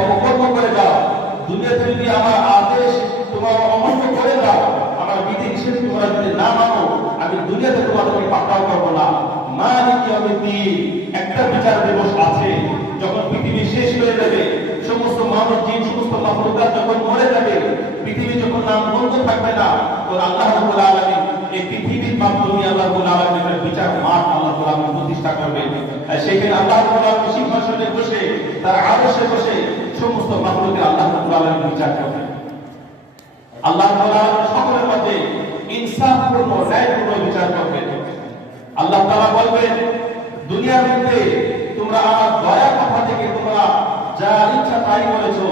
অপকর্ম করে যাও, দুনিয়াতে যদি আমার আদেশ তোমার অমান্য করে যাও, আমার বিধি নিষেধ তোমরা যদি না মানো, আমি দুনিয়াতে তোমাদেরকে পাকড়াও করবো না। মালিক ইয়াউমিদ্দিন, একটা বিচার দিবস আছে, যখন পৃথিবী শেষ হয়ে যাবে, সমস্ত মানব জিন সমস্ত মাখলুকাত যখন মরে যাবে, পৃথিবী যখন নাম বন্ধ থাকবে না, তো আল্লাহ রাব্বুল আলামিন এই পৃথিবীর মাধ্যমে আল্লাহ রাব্বুল আলামিনের বিচার মাঠ আল্লাহ রাব্বুল আলামিন প্রতিষ্ঠা করবে। আর সেখানে আল্লাহ রাব্বুল আলামিন সিংহাসনে বসে তার আরশে বসে সমস্ত মাখলুকের আল্লাহ রাব্বুল আলামিন বিচার করবে। আল্লাহ তাআলা সকলের মধ্যে ইনসাফপূর্ণ ন্যায়পূর্ণ বিচার করবে। আল্লাহ তাআলা বলবেন, দুনিয়ার মধ্যে তোমরা আমার দয়া কথা থেকে তোমরা যা ইচ্ছা তাই করেছো,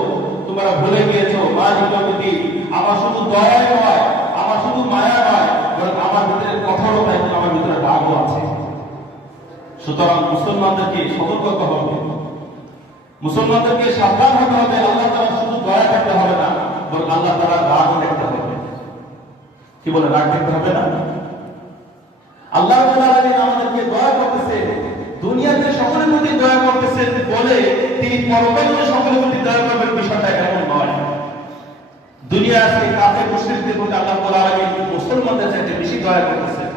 তোমরা ভুলে গিয়েছো মালিক ইয়াউমিদ্দিন আমার শুধু দয়া নয়, আমার শুধু মায়া নয়, বরং আমার ভিতরে কঠোরতা এবং আমার ভিতরে রাগও আছে। সুতরাং মুসলমানদেরকে সতর্ক হতে হবে, মুসলমানদেরকে সাবধান হতে হবে। আল্লাহ তাআলা শুধু দয়া করতে হবে না, বরং আল্লাহ তাআলা রাগও দেখতে হবে। কি বলে, রাগ দেখতে হবে না? আল্লাহ রাব্বুল আলামিন আমাদেরকে দয়া করতেছে, দুনিয়াতে সকলের প্রতি দয়া করতেছেন বলে তিনি পরকালে সকলের প্রতি দয়া করবেন, বিষয়টা এমন নয়। দুনিয়া আজকে কাফের মুশরিকদের প্রতি আল্লাহ রাব্বুল আলামিন মুসলমানদের চাইতে বেশি দয়া করতেছেন।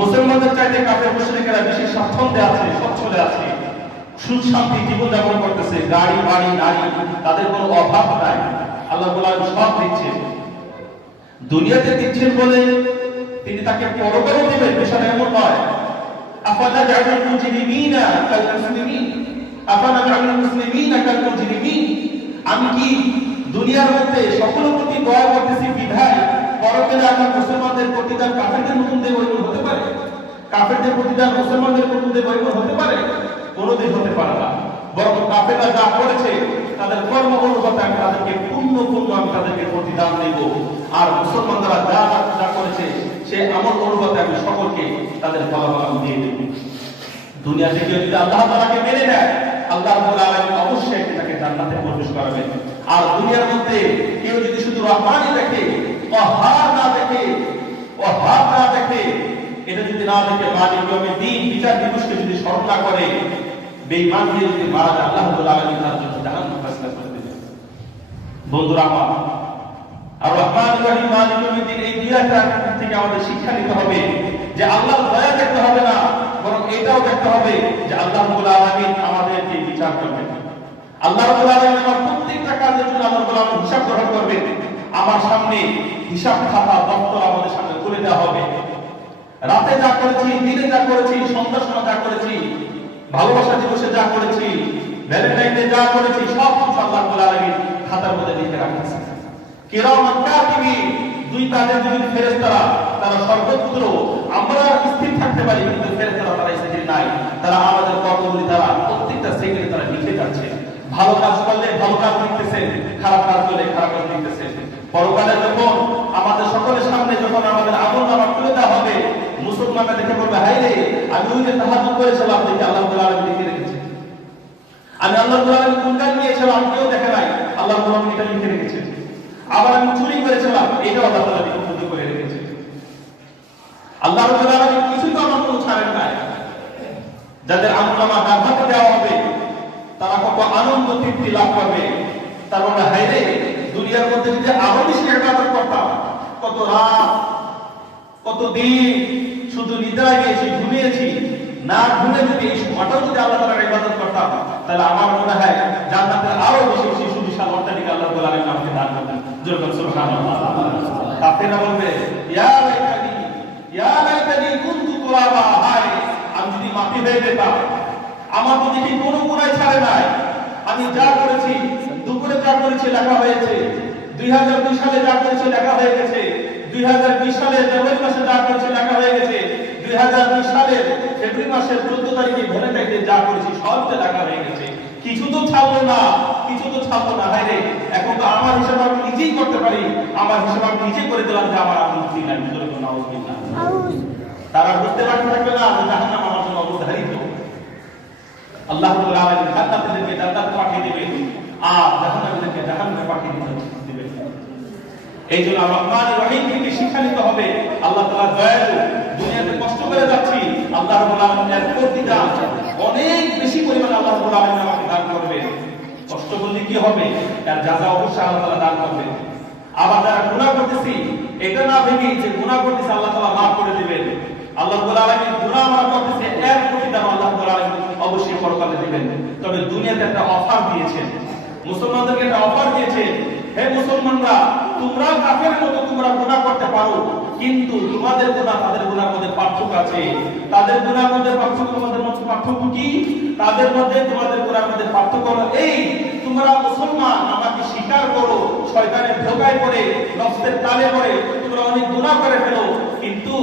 মুসলমানদের চাইতে কাফের মুশরিকরা বেশি স্বাচ্ছন্দ্যে আছে, সচ্ছলে আছে, সুখ শান্তি জীবন যাপন করতেছে, গাড়ি বাড়ি নারী, তাদের কোনো অভাব নাই। আল্লাহ রাব্বুল আলামিন সব দিচ্ছেন, দুনিয়াতে দিচ্ছেন বলে তিনি তাকে পরকালে দিবেন, বিষয়টা এমন নয়। আফানা জাআলুল মুজরিমিনা কাল মুসলিমিন, আফানা জাআলুল মুসলিমিনা কাল মুজরিমিন, আমি কি দুনিয়ার মধ্যে সকলের প্রতি দয়া করতেছি বিধায় পরকালে আমার মুসলমানদের প্রতিদান কাফেরদের মতন দেব হতে পারে? কাফেরদের প্রতিদান মুসলমানদের মতন দেব হতে পারে? কোনোদিন হতে পারে না। বরং কাফেররা যা করেছে তাদের কর্ম অনুপাতে আমি তাদেরকে পূর্ণ আমি তাদেরকে প্রতিদান দেব, আর মুসলমানরা যা করেছে সে আমল অনুপাতে আমি সকলকে তাদের ফলাফল দিয়ে দেব। দুনিয়া থেকে যদি আল্লাহ তাআলাকে মেনে নেয়, আল্লাহ রাব্বুল আলামিন অবশ্যই তাকে জান্নাতে প্রবেশ করাবেন। আর দুনিয়ার মধ্যে কেউ যদি শুধু রহমানই দেখে, ওয়াহাব না দেখে, এটা যদি না দেখে, মালিক ইয়াউমিদ্দিন বিচার দিবসকে যদি স্মরণ না করে, বেঈমান দিয়ে যদি মারা যায়, আল্লাহ রাব্বুল আলামিন তার জন্য জাহান্নাম ফয়সালা করে দেবেন। বন্ধুরা আমার, আর রহমান রহিম মালিক ইয়াউমিদ্দিন এই দুইটা থেকে আমাদের শিক্ষা নিতে হবে যে আল্লাহর দয়া দেখতে হবে না, বরং এটাও দেখতে হবে যে আল্লাহ রাব্বুল আলামিন আমাদেরকে বিচার করবেন। আল্লাহ রাব্বুল আলামিন আমার প্রত্যেকটা কাজের জন্য আল্লাহ রাব্বুল আলামিন হিসাব গ্রহণ করবেন। আমার সামনে হিসাব খাতা দপ্তর আমাদের সামনে তুলে দেওয়া হবে। রাতে যা করেছি, দিনে যা করেছি, সন্ধ্যার সময় যা করেছি, ভালোবাসা দিবসে যা করেছি, ভ্যালেন্টাইনে যা করেছি, সব কিছু আল্লাহ রাব্বুল আলামিন খাতার মধ্যে লিখে রাখতেছেন। কিরামান কাতিবিন, দুই কাজের দুই ফেরেশতারা, তারা সর্বত্র আমরা স্থির থাকতে পারি, কিন্তু ফেরেশতারা তারা স্থির নাই। তারা আমাদের কর্মগুলি তারা প্রত্যেকটা সেকেন্ডে তারা লিখে যাচ্ছে। ভালো কাজ করলে ভালো কাজ লিখতেছেন, খারাপ কাজ করলে খারাপ কাজ লিখতেছেন। পরকালে যখন আমাদের সকলের সামনে যখন আমাদের আমলনামা তুলে দেওয়া হবে, মুসলমানরা দেখে বলবে, হায় রে, আমি ওই যে তাহাজ্জুদ করেছিলাম, দেখি আল্লাহ রাব্বুল আলামিন লিখে রেখেছে। আমি আল্লাহ রাব্বুল আলামিন গুণগান গিয়েছিলাম, কেউ দেখে নাই, আল্লাহ রাব্বুল আলামিন এটা লিখে রেখেছে। আবার আমি চুরি করেছিলাম, এটাও আল্লাহ তাআলা লিপিবদ্ধ করে রেখেছে। আল্লাহ রাব্বুল আলামিন কিছুই তো আমার কোনো ছাড়েন নাই। যাদের আমলনামা হাতে দেওয়া হবে তারা কত আনন্দ তৃপ্তি লাভ করবে। তার মানে হায় রে, দুনিয়ার মধ্যে যদি আরো বেশি ইবাদত করতাম, কত রাত কত দিন শুধু নিদ্রায় গিয়েছি, ঘুমিয়েছি, না ঘুমে যদি এই সময়টাও যদি আল্লাহ তাআলার ইবাদত করতাম, তাহলে আমার মনে হয় জান্নাতের আরো বেশি বেশি সুবিশাল অট্টালিকা আল্লাহ রাব্বুল আলামিন আমাকে দান করবেন। জোরে বলুন সুবহানাল্লাহ। কাফেররা বলবে, ইয়া লাইতানি কুনতু তুরাবা, হায় আমি যদি মাটি হয়ে যেতাম। আমার তো দেখি কোনো গুনাহ ছাড়ে নাই। আমি যা করেছি, দুপুরে যা করেছি লেখা হয়েছে, 2002 সালে যা করেছি লেখা হয়ে গেছে, 2020 সালে জানুয়ারি মাসে যা করেছি লেখা হয়ে গেছে, 2020 সালের ফেব্রুয়ারি মাসের 14 তারিখে ভ্যালেন্টাইনে যা করেছি সবটা লেখা হয়ে গেছে। কিছু তো ছাড়লো না, কিছু তো ছাড়লো না। হায় রে, এখন তো আমার হিসাব আমি নিজেই করতে পারি, আমার হিসাব আমি নিজে করে দিলাম যে আমার আপত্তি নাই। নাউযুবিল্লাহ। তারা বুঝতে পারতে থাকবে না যে জাহান্নাম আমার জন্য অবধারিত। আল্লাহ রাব্বুল আলামিন জান্নাতীদেরকে জান্নাতে পাঠিয়ে দিবেন, আর জাহান্নামীদেরকে জাহান্নামে পাঠিয়ে দিবেন। এই জন্য রহমান রহিম থেকে শিক্ষা নিতে হবে। আল্লাহ তাআলা দয়ালু, দুনিয়াতে কষ্ট করে যাচ্ছি, আল্লাহ রাব্বুল আলামিনের প্রতিদান অনেক বেশি পরিমাণে আল্লাহ রাব্বুল আলামিন আমাকে দান করবে। কষ্ট করলে কি হবে, তার যাজা অবশ্যই আল্লাহ তাআলা দান করবেন। আবার যারা গুনাহ করতেছি, এটা না ভেবে যে গুনাহ করতেছি আল্লাহ তাআলা মাফ করে দিবেন, আল্লাহ রাব্বুল আলামিন গুনাহ মাফ করতেছে এর প্রতিদান আল্লাহ রাব্বুল আলামিন অবশ্যই পরকালে দিবেন। তবে দুনিয়াতে একটা অফার দিয়েছেন, মুসলমানদেরকে একটা অফার দিয়েছেন, হে মুসলমানরা, তোমরা কাফেরের মতো তোমরা গুনাহ করতে পারো, কিন্তু তোমাদের গুনাহ তাদের গুনাহের মধ্যে পার্থক্য আছে। তাদের গুনাহের মধ্যে পার্থক্য, তোমাদের মধ্যে পার্থক্য কি? তাদের মধ্যে তোমাদের গুনাহের মধ্যে পার্থক্য হলো এই, তোমরা মুসলমান আমাকে স্বীকার করো, শয়তানের ধোঁকায় পড়ে, নফসের তালে পড়ে তোমরা অনেক গুনাহ করে ফেলো, কিন্তু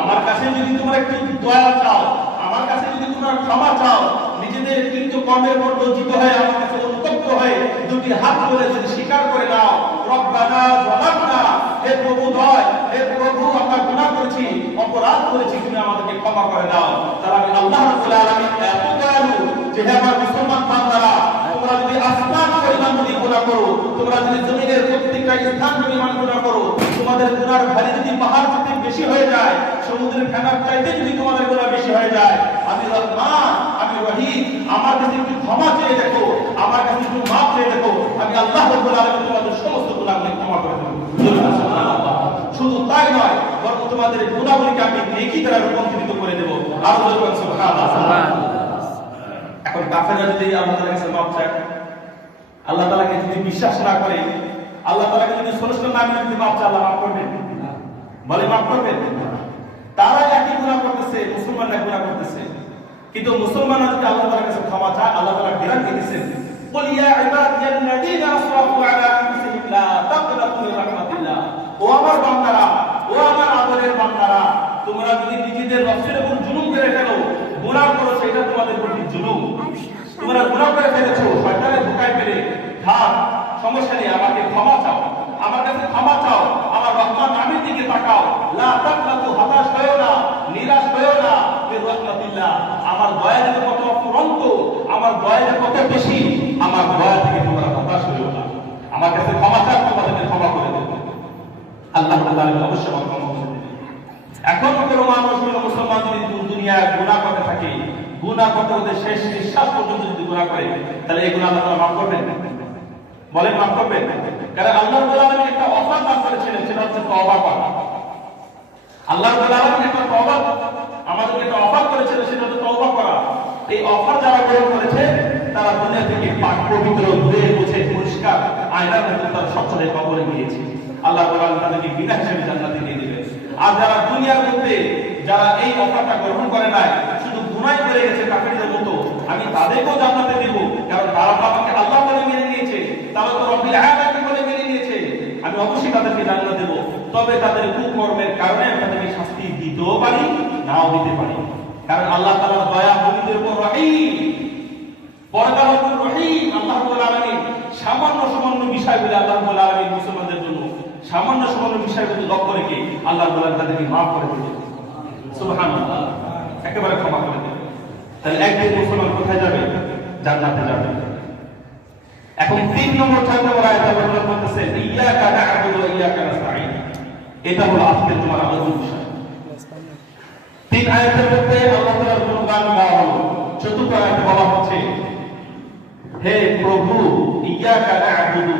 আমার কাছে যদি তোমরা একটু দয়া চাও, আমার কাছে যদি তোমরা ক্ষমা চাও, নিজেদের কিন্তু কর্মের পর লজ্জিত হয়ে আমার কাছে অনুতপ্ত হয়ে দুটি হাত তুলে যদি স্বীকার করে নাও, রব্বানা যালামনা, হে প্রভু দয়, হে প্রভু আমরা গুনাহ করেছি, অপরাধ করেছি, তুমি আমাদেরকে ক্ষমা করে দাও, তাহলে আমি আল্লাহ রাব্বুল আলামিন এত দয়ালু যে হে আমার মুসলমান বান্দারা, তোমরা যদি আসমান পরিমাণ যদি গুনাহ করো, তোমরা যদি জমিনের প্রত্যেকটা স্থান পরিমাণ গুনাহ করো, তোমাদের গুনার ভারী যদি পাহাড় থেকে বেশি হয়ে যায়, সমুদ্রের ফেনার চাইতে যদি তোমাদের গুনাহ বেশি হয়ে যায়, আমি রহমান, আমি রহিম, আমার কাছে একটু ক্ষমা চেয়ে দেখো, আমার কাছে একটু মাফ চেয়ে দেখো, আমি আল্লাহ রাব্বুল আলামিন তোমাদের সমস্ত গুনাহকে ক্ষমা করে দেব। শুধু তাই নয়, বরং তোমাদের গুনাহগুলিকে আমি নেকি দ্বারা রূপান্তরিত করে দেব। আর বলবেন সুবহানাল্লাহ। এখন কাফেররা যদি আল্লাহ তাআলার কাছে মাফ চায়, আল্লাহ তাআলাকে যদি বিশ্বাস না করে, আল্লাহ তাআলাকে যদি স্রষ্টা না মেনে যদি মাফ চায়, আল্লাহ মাফ করবেন? বলে মাফ করবেন? তারা একই গুনাহ করতেছে, মুসলমানরা গুনাহ করতেছে, কিন্তু মুসলমানরা যদি আল্লাহ তাআলার কাছে ক্ষমা চায়, আল্লাহ তাআলা গ্যারান্টি দিয়েছেন, কুল ইয়া ইবাদিয়াল্লাযীনা আসরাফু আলা আনফুসিহিম লা তাকনাতু মির রাহমাতিল্লাহ, ও আমার বান্দারা, ও আমার আদরের বান্দারা, তোমরা যদি নিজেদের নফসের উপর জুলুম করে ফেলো, গুনাহ করো, সেটা তোমাদের প্রতি জুলুম। তোমরা গুনাহ করে ফেলেছো, শয়তানের ধোঁকায় ফেলে, থাক, সমস্যা নেই, আমাকে ক্ষমা চাও, আমার কাছে ক্ষমা চাও, আমার রহমান নামের দিকে তাকাও, লা তাকনাতু, হতাশ হয়ো না, নিরাশ হয়ো না, মির রাহমাতিল্লাহ, আমার দয়া যে কত অফুরন্ত, আমার দয়া যে কত বেশি, আমার দয়া থেকে তোমরা হতাশ হয়ো না, আমার কাছে ক্ষমা চাও, তোমাদেরকে ক্ষমা করে দেব, আল্লাহ তাআলা অবশ্যই ক্ষমা করে দেবেন। এখন কোনো মানুষ, কোনো মুসলমান যদি দুনিয়ায় গুনাহ করতে থাকে, গুনাহ করতে করতে শেষ নিঃশ্বাস পর্যন্ত যদি গুনাহ করে, তাহলে এই গুনাহ আল্লাহ তাআলা মাফ করবেন? বলেন মাফ করবেন? কারণ আল্লাহ রাব্বুল আলামিন একটা অফার দান করেছিলেন, সেটা হচ্ছে তওবা করা। আল্লাহ রাব্বুল আলামিন একটা তওবা, আমাদেরকে একটা অফার করেছিলেন, সেটা হচ্ছে তওবা করা। এই অফার যারা গ্রহণ করেছে, তারা দুনিয়া থেকে পাক পবিত্র, ধুয়ে মুছে পরিষ্কার আয়নার মতো তারা সচ্ছলে কবরে গিয়েছে। আল্লাহ রাব্বুল আলামিন তাদেরকে বিনা হিসাবে জান্নাতে দিয়ে দিবেন। আর যারা দুনিয়ার মধ্যে যারা এই অফারটা গ্রহণ করে নাই, শুধু গুনাহ করে গেছে কাফেরদের মতো, আমি তাদেরকেও জান্নাতে দেব, কারণ তারা আমাকে আল্লাহ বলে মেনে নিয়েছে, তারা তো রব্বুল আলামিন বলে মেনে নিয়েছে, আমি অবশ্যই তাদেরকে জান্নাত দেব। তবে তাদের কুকর্মের কারণে আমি তাদেরকে শাস্তি দিতেও পারি, নাও দিতে পারি, কারণ আল্লাহ তাআলার দয়া মুমিনদের উপর রহিম, পরকালের রহিম। আল্লাহ রাব্বুল আলামিন সামান্য বিষয়গুলো আল্লাহ রাব্বুল আলামিন মুসলমানদের জন্য সামান্য বিষয়গুলো লক্ষ্য রেখে আল্লাহ রাব্বুল আলামিন তাদেরকে মাফ করে দিবেন। সুবহানাল্লাহ, একেবারে ক্ষমা করে দিবেন। তাহলে একদিন মুসলমান কোথায় যাবে? জান্নাতে যাবে। এখন 3 নম্বর 4 নম্বর আয়াতে আল্লাহ বলতেছে, ইয়াকা না'বুদু ওয়া ইয়াকা নাস্তাঈন। এটা হলো আজকে তোমার আলোচনার বিষয়। 3 আয়াতের মধ্যে আল্লাহ তাআলার গুণগান গাওয়া হলো। চতুর্থ আয়াতে বলা হচ্ছে, হে প্রভু, ইয়াকা না'বুদু,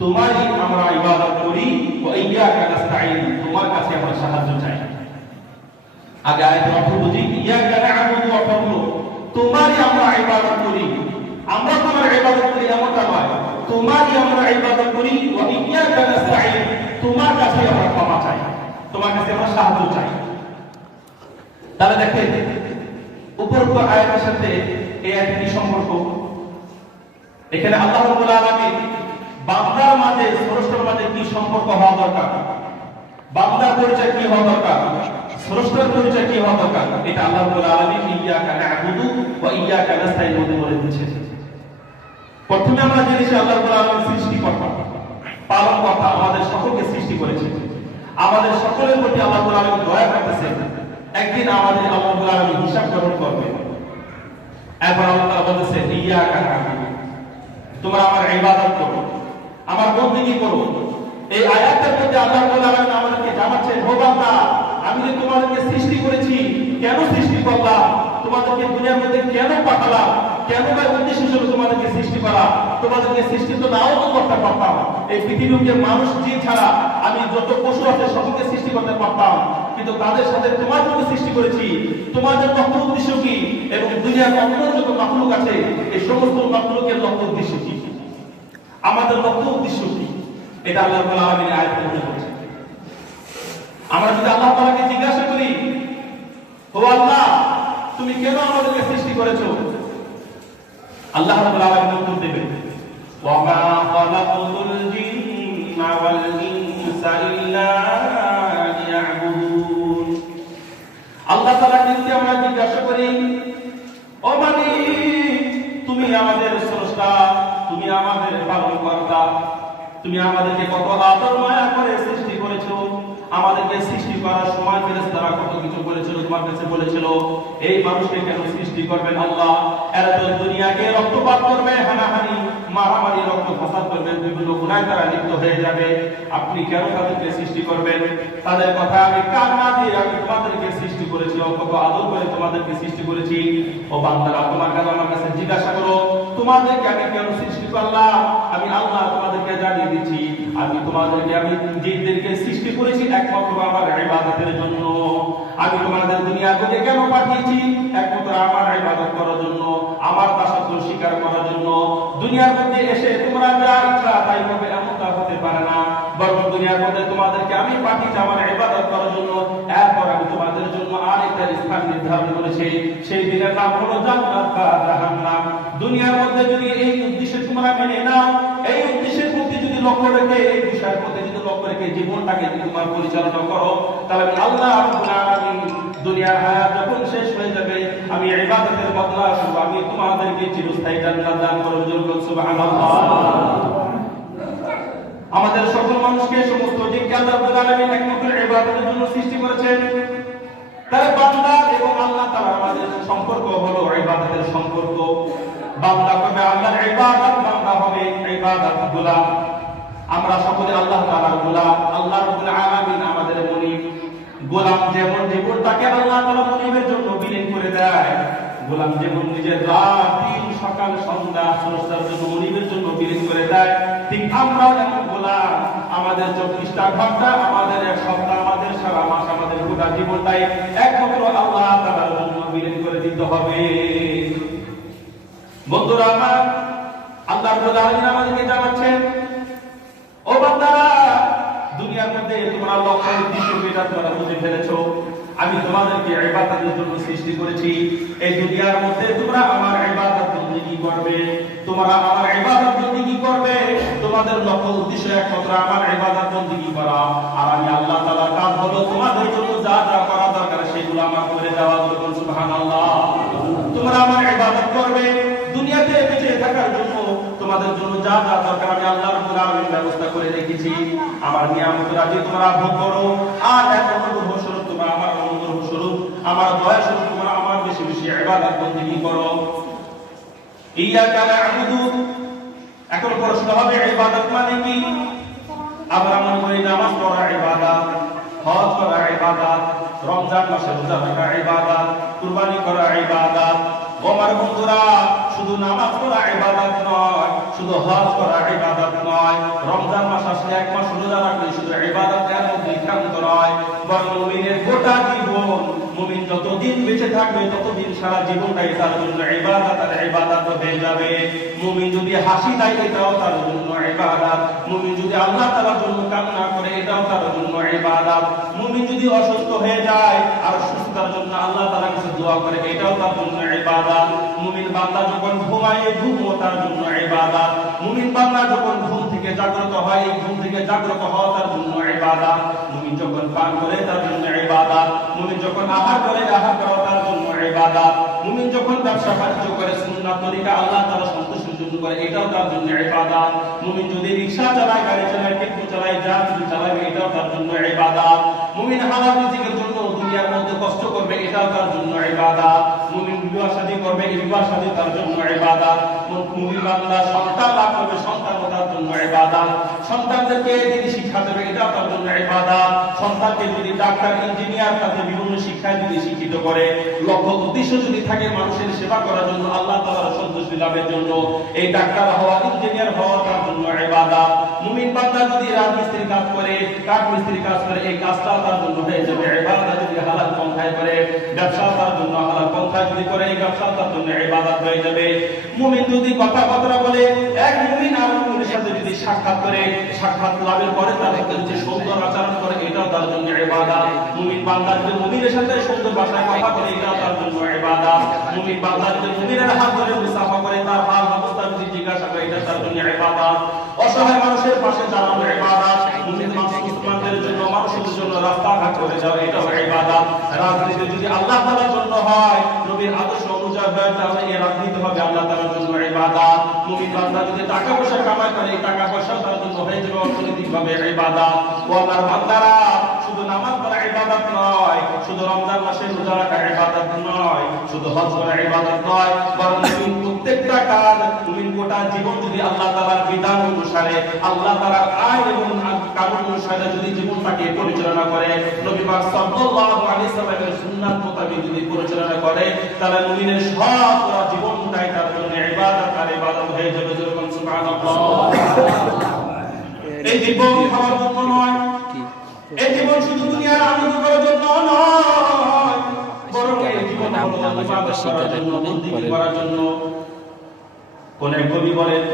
তোমারই আমরা ইবাদত করি, ওয়া ইয়াকা নাস্তাঈন, তোমার কাছে আমরা সাহায্য চাই। আগে আয়াতের অর্থ বুঝি। ইয়াকা না'বুদু অর্থ হলো তোমারই আমরা ইবাদত করি, আমরা তোমার ইবাদত করি এমনটা নয়, তোমারই আমরা ইবাদত করি, ওয়া ইয়াকা নাস্তাঈন, তোমার কাছে আমরা ক্ষমা চাই, তোমার কাছে আমরা সাহায্য চাই। তাহলে দেখেন উপরোক্ত আয়াতের সাথে এই আয়াতের কি সম্পর্ক? এখানে আল্লাহ রাব্বুল আলামিন বান্দার মাঝে, স্রষ্টার মাঝে কি সম্পর্ক হওয়া দরকার, বান্দার পরিচয় কি হওয়া দরকার, স্রষ্টার পরিচয় কি হওয়া দরকার, এটা আল্লাহ রাব্বুল আলামিন ইয়াকা না'বুদু ওয়া ইয়াকা নাস্তাঈন বলে দিয়েছেন। প্রথমে আমরা জেনেছি আল্লাহ রাব্বুল আলামিন সৃষ্টিকর্তা, পালনকর্তা, আমাদের সকলকে সৃষ্টি করেছেন, আমাদের সকলের প্রতি আল্লাহ রাব্বুল আলামিন দয়া করতেছেন। একদিন আমাদের আল্লাহ রাব্বুল আলামিন হিসাব গ্রহণ করবেন। এরপর আল্লাহ তাআলা বলেছেন, ইয়াকা না'বুদু, তোমরা আমার ইবাদত করো, আমার বন্দেগী করো। এই আয়াতের মধ্যে আল্লাহ রাব্বুল আলামিন আমাদেরকে জানাচ্ছেন, ও বান্দা, আমি যে তোমাদেরকে সৃষ্টি করেছি, কেন সৃষ্টি করলাম, তোমাদেরকে দুনিয়ার মধ্যে কেন পাঠালাম, কেন বা উদ্দেশ্য ছিল তোমাদেরকে সৃষ্টি করা? তোমাদেরকে সৃষ্টি তো নাও তো করতে পারতাম। এই পৃথিবীকে মানুষ জি ছাড়া আমি যত পশু আছে সকলকে সৃষ্টি করতে পারতাম, কিন্তু তাদের সাথে তোমার জন্য সৃষ্টি করেছি। তোমাদের লক্ষ্য উদ্দেশ্য কি? এবং দুনিয়ার অন্য যত মাখলুক আছে এই সমস্ত মাখলুকের লক্ষ্য উদ্দেশ্য কি? আমাদের লক্ষ্য উদ্দেশ্য কি? এটা আল্লাহ রাব্বুল আলামিন আয়াতে উল্লেখ করেছেন। আমরা যদি আল্লাহ তাআলাকে জিজ্ঞাসা করি, ও আল্লাহ তুমি কেন আমাদেরকে সৃষ্টি করেছো? আল্লাহ রাব্বুল আলামিন উত্তর দেবেন, ওয়া মা খালাকুল জিন্না ওয়াল ইনসা ইল্লা লিয়াবুদুন। আল্লাহ তাআলাকে যদি আমরা জিজ্ঞাসা করি, ও মালিক তুমি আমাদের স্রষ্টা, তুমি আমাদের পালনকর্তা, তুমি আমাদেরকে কত আদর মায়া করে সৃষ্টি করেছো, আমাদেরকে সৃষ্টি করার সময় ফেরেশতারা কত কিছু বলেছিল, তোমার কাছে বলেছিল এই মানুষকে কেন সৃষ্টি করবেন আল্লাহ? এরা তো দুনিয়াকে রক্তপাত করবে, হানাহানি মারামারি রক্ত ফাসাদ করবে, বিভিন্ন গুনাহে তারা লিপ্ত হয়ে যাবে, আপনি কেন তাদেরকে সৃষ্টি করবেন? তাদের কথা আমি কান না দিয়ে আমি তোমাদেরকে সৃষ্টি করেছি, কত আদর করে তোমাদেরকে সৃষ্টি করেছি। ও বান্দারা তোমার কাছে আমার কাছে জিজ্ঞাসা করো তোমাদেরকে আমি কেন সৃষ্টি করলাম? আমি আল্লাহ তোমাদেরকে জানিয়ে দিচ্ছি, আমি জিনদেরকে সৃষ্টি করেছি একমাত্র আমার ইবাদতের জন্য। আমি তোমাদের দুনিয়াতে কেন পাঠিয়েছি? একমাত্র আমার ইবাদত করার জন্য, আমার দাসত্ব স্বীকার করার জন্য। দুনিয়ার মধ্যে এসে তোমরা যা ইচ্ছা তাই করবে এমনটা হতে পারে না, বরং দুনিয়ার মধ্যে তোমাদেরকে আমি পাঠিয়েছি আমার ইবাদত করার জন্য। এরপর আমি তোমাদের জন্য আরেকটা স্থান নির্ধারণ করেছি, সেই দিনের নাম হলো জান্নাত বা জাহান্নাম। দুনিয়ার মধ্যে যদি এই উদ্দেশ্যে তোমরা মেনে নাও, এই উদ্দেশ্যের প্রতি যদি লক্ষ্য রেখে, এই বিষয়ের প্রতি যদি লক্ষ্য রেখে জীবনটাকে যদি তোমার পরিচালনা করো, তাহলে আমি আল্লাহ রাব্বুল আলামিন দুনিয়ার হায়াত যখন শেষ হয়ে যাবে আমি ইবাদতের বদলা শুধু আমি তোমাদেরকে চিরস্থায়ী জান্নাত দান করব। সুবহানাল্লাহ। আমাদের সকল মানুষকে, সমস্ত জিনকে আল্লাহ রাব্বুল আলামিন একমাত্র ইবাদতের জন্য সৃষ্টি করেছেন। তার বান্দা এবং আল্লাহ তাআলার মাঝে সম্পর্ক হলো ইবাদতের সম্পর্ক। বান্দা করবে আল্লাহর ইবাদত, বান্দা হবে ইবাদত গোলাম। আমরা সকলে আল্লাহ তাআলার গোলাম। আল্লাহ রাব্বুল আলামিন আমাদের মুনিব। গোলাম যেমন জীবনটাকে আল্লাহ তাআলা মুনিবের জন্য বিলীন করে দেয়, গোলাম যেমন নিজের রাত দিন সকাল সন্ধ্যা স্রষ্টার জন্য মুনিবের জন্য বিলীন করে দেয়, ঠিক আমরাও যেমন গোলাম। আমাদের 24টা ঘন্টা, আমাদের এক সপ্তাহ, আমাদের সারা মাস, আমাদের গোটা জীবনটাই একমাত্র আল্লাহ তাআলার জন্য বিলীন করে দিতে হবে। বন্ধুরা আমার, আল্লাহ রাব্বুল আলামিন আমাদেরকে জানাচ্ছেন, ও বান্দারা দুনিয়ার মধ্যে তোমরা লক্ষ্য উদ্দেশ্য যেটা তোমরা বুঝে ফেলেছো, আমি তোমাদেরকে ইবাদতের জন্য সৃষ্টি করেছি। এই দুনিয়ার মধ্যে তোমরা আমার ইবাদত বন্দেগী করবে, তোমরা আমার ইবাদত বন্দেগী করবে। তোমাদের লক্ষ্য উদ্দেশ্য একমাত্র আমার ইবাদত বন্দেগী করা। আর আমি আল্লাহ তাআলার কাজ হলো তোমাদের জন্য যা যা করা দরকার সেগুলো আমার করে দেওয়া। সুবহানাল্লাহ। তোমরা আমার ইবাদত করবে, দুনিয়াতে বেঁচে থাকার জন্য তোমাদের জন্য যা যা দরকার আমি আল্লাহ রাব্বুল আলামিন ব্যবস্থা করে রেখেছি। আমার নিয়ামত রাজি তোমরা ভোগ করো, আর এক অনুগ্রহ স্বরূপ তোমরা আমার অনুগ্রহ স্বরূপ, আমার দয়া স্বরূপ তোমরা আমার বেশি বেশি ইবাদত বন্দেগী করো। ইয়াকা না'বুদু। এখন প্রশ্ন হবে ইবাদত মানে কি? আমরা মনে করি নামাজ পড়া ইবাদত, হজ করা ইবাদত, রমজান মাসে রোজা রাখা ইবাদত, কুরবানি করা ইবাদত। আমার বন্ধুরা, শুধু নামাজ পড়া ইবাদত নয়, শুধু হজ করা ইবাদত নয়, রমজান মাস আসলে এক মাস রোজা রাখলে শুধু ইবাদত এর মধ্যে ক্ষান্ত নয়, বরং মুমিনের গোটা জীবন, মুমিন যতদিন বেঁচে থাকবে ততদিন সারা জীবনটাই তার জন্য ইবাদত আর ইবাদত হয়ে যাবে। মুমিন যদি হাসি দেয় এটাও তার জন্য ইবাদত, মুমিন যদি আল্লাহ তাআলার জন্য কান্না করে এটাও তার জন্য ইবাদত, মুমিন যদি অসুস্থ হয়ে যায় আর সুস্থতার জন্য আল্লাহ তাআলার কাছে দোয়া করে এটাও তার জন্য ইবাদত। মুমিন বান্দা যখন ঘুমায় ঘুমও তার জন্য ইবাদত। মুমিন বান্দা যখন ঘুম থেকে জাগ্রত হয়, ঘুম থেকে জাগ্রত হওয়া তার জন্য ইবাদত। মুমিন যখন পান করে তার জন্য ইবাদত। মুমিন যখন আহার করে আহার করা তার জন্য ইবাদত। মুমিন যখন ব্যবসা বাণিজ্য করে সুন্নাত তরিকা আল্লাহ তাআলা সন্তুষ্টির জন্য করে এটাও তার জন্য ইবাদত। মুমিন যদি রিকশা চালায়, গাড়ি চালায়, টেম্পো চালায়, যা কিছু চালায় এটাও তার জন্য ইবাদত। মুমিন হালাল রিজিকের জন্য দুনিয়ার মধ্যে কষ্ট করবে এটাও তার জন্য ইবাদত। মুমিন বিবাহ শাদী করবে, এই বিবাহ শাদী তার জন্য ইবাদত। মুমিন বান্দা সন্তান লাভ করবে, সন্তানও তার জন্য ইবাদত। সন্তানদেরকে দিনী শিক্ষা দেবে, এটা তার জন্য ইবাদত। সন্তানকে যদি ডাক্তার, ইঞ্জিনিয়ার, তাকে বিভিন্ন শিক্ষায় যদি শিক্ষিত করে, লক্ষ্য উদ্দেশ্য যদি থাকে মানুষের সেবা করার জন্য, আল্লাহ তাআলার সন্তুষ্টি লাভের জন্য, এই ডাক্তার হওয়া, ইঞ্জিনিয়ার হওয়া তার জন্য ইবাদত। মুমিন বান্দা যদি রাজমিস্ত্রি কাজ করে, কাঠমিস্ত্রি কাজ করে, এই কাজটা তার জন্য হয়ে যাবে ইবাদত। যদি হালাল পন্থায় করে, ব্যবসা তার জন্য হালাল পন্থায় যদি করে, এই ব্যবসা তার জন্য ইবাদত হয়ে যাবে। মুমিন যদি কথাবার্তা বলে, এক মুমিন আর মুমিনের সাথে যদি সাক্ষাৎ করে, সাক্ষাৎ লাভের পরে তার যে সুন্দর আচরণ করে, এটাও তার জন্য ইবাদত। মুমিন বান্দা যদি মুমিনের সাথে সুন্দর ভাষায় কথা বলে, এটাও তার জন্য ইবাদত। মুমিন বান্দা যদি মুমিনের হাত ধরে মুসাফা করে, তার হাল অবস্থা যদি জিজ্ঞাসা করে, এটা তার জন্য ইবাদত। অসহায় মানুষের পাশে দাঁড়ানো ইবাদত। মুমিন মুসলমানদের জন্য, মানুষের জন্য রাস্তাঘাট করে যাওয়া, এটাও ইবাদত। রাজনীতি যদি আল্লাহ তাআলার জন্য হয়, নবীর আদর্শ অনুযায়ী হয়, তাহলে এই রাজনীতি হবে আল্লাহ তাআলার জন্য ইবাদত। মুমিন বান্দা যদি টাকা পয়সা কামাই করে, এই টাকা পয়সা তার জন্য হয়ে যাবে অর্থনৈতিকভাবে ইবাদত। ও আল্লাহর বান্দারা, শুধু নামাজ পড়া ইবাদত নয়, শুধু রমজান মাসে রোজা রাখা ইবাদত নয়, শুধু হজ করা ইবাদত নয়, বরং মুমিন প্রত্যেকটা কাজ, মুমিন গোটা জীবন যদি আল্লাহ তাআলার বিধান অনুসারে, আল্লাহ তাআলার আইন এবং কানুন অনুসারে যদি জীবনটাকে পরিচালনা করে, নবী পাক সাল্লাল্লাহু আলাইহি সাল্লামের সুন্নাত মোতাবেক যদি পরিচালনা করে, তাহলে মুমিনের সব পুরো জীবনটাই তার জন্য ইবাদত আর ইবাদত হয়ে যাবে। যেরকম সুবহানাল্লাহ। এই জীবন খাওয়ার জন্য নয়, এই জীবন শুধু দুনিয়ার আনন্দ করার জন্য নয়, বরং এই জীবন হলো ইবাদত করার জন্য, বন্দেগী করার জন্য। কোন এক কবি বলেন,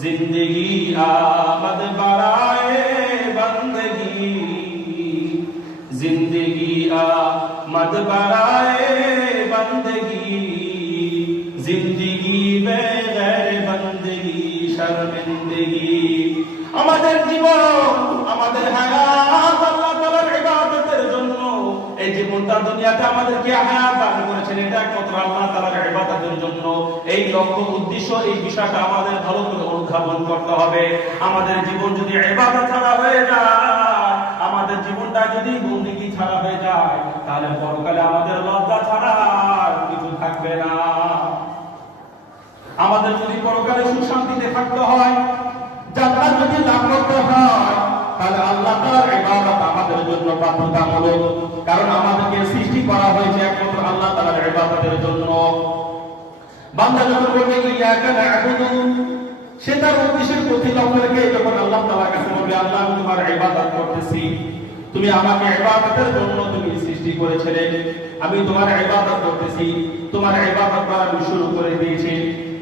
জিন্দেগি আমদ বারায়ে বন্দেগী, জিন্দেগি আমদ বারায়ে বন্দেগী, জিন্দেগি বেগैर বন্দেগী শর্মিন্দগি। আমাদের জীবন, আমাদের হায়াত আল্লাহ তাআলার ইবাদতের জন্য। এই জীবনটা দুনিয়াতে আমাদেরকে হায়াত দান করেছেন, এটা একমাত্র আল্লাহ তাআলার ইবাদতের জন্য। এই লক্ষ্য উদ্দেশ্য, এই বিষয়টা আমাদের ভালো করে অনুধাবন করতে হবে। আমাদের জীবন যদি ইবাদত ছাড়া হয়ে যায়, আমাদের জীবনটা যদি বন্দেগী ছাড়া হয়ে যায়, তাহলে পরকালে আমাদের লজ্জা ছাড়া কিছু থাকবে না। আমাদের যদি পরকালে সুখ শান্তিতে থাকতে হয়, জান্নাত যদি লাভ করতে হয়, তাহলে আল্লাহ তাআলার ইবাদত আমাদের জন্য বাধ্যতামূলক। কারণ আমাদেরকে সৃষ্টি করা হয়েছে একমাত্র আল্লাহ তাআলার ইবাদতের জন্য। বান্দা যখন বলবে ইয়াকা না'বুদু, সে তার উদ্দেশ্যের প্রতি লক্ষ্য রেখে যখন আল্লাহ তাআলার কাছে বলবে, আল্লাহ আমি তোমার ইবাদত করতেছি, তুমি আমাকে ইবাদতের জন্য তুমি সৃষ্টি করেছিলে, আমি তোমার ইবাদত করতেছি, তোমার ইবাদত করা আমি শুরু করে দিয়েছি,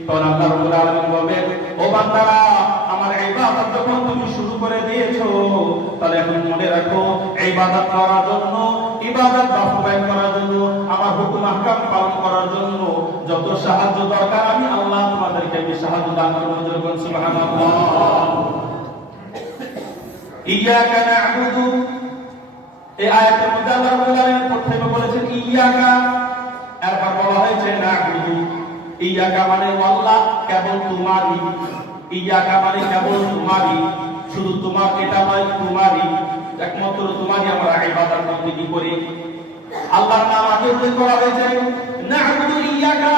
তখন আল্লাহ রাব্বুল আলামিন বলবেন, ও বান্দারা, আমার ইবাদত যখন তুমি শুরু করে দিয়েছো, তাহলে এখন মনে রাখো, ইবাদত করার জন্য, ইবাদত বাস্তবায়ন করার জন্য, আমার হুকুম আহকাম পালন করার জন্য যত সাহায্য দরকার, আমি আল্লাহ তোমাদেরকে আমি সাহায্য দান করব। যেরকম সুবহানাল্লাহ। ইয়াকা না'বুদু, এই আয়াতের মধ্যে আল্লাহ রাব্বুল আলামিন প্রথমে বলেছেন ইয়াকা, এরপর বলা হয়েছে না'বুদু। ইয়াকা মানে আল্লাহ, কেবল তোমারই। ইয়াকা মানে কেবল তোমারই, শুধু তোমার, এটা নয়, তোমারই, একমাত্র তোমারই আমরা ইবাদত করতে কি করি। আল্লাহর নাম আগে উল্লেখ করা হয়েছে, না'বুদু ইয়াকা,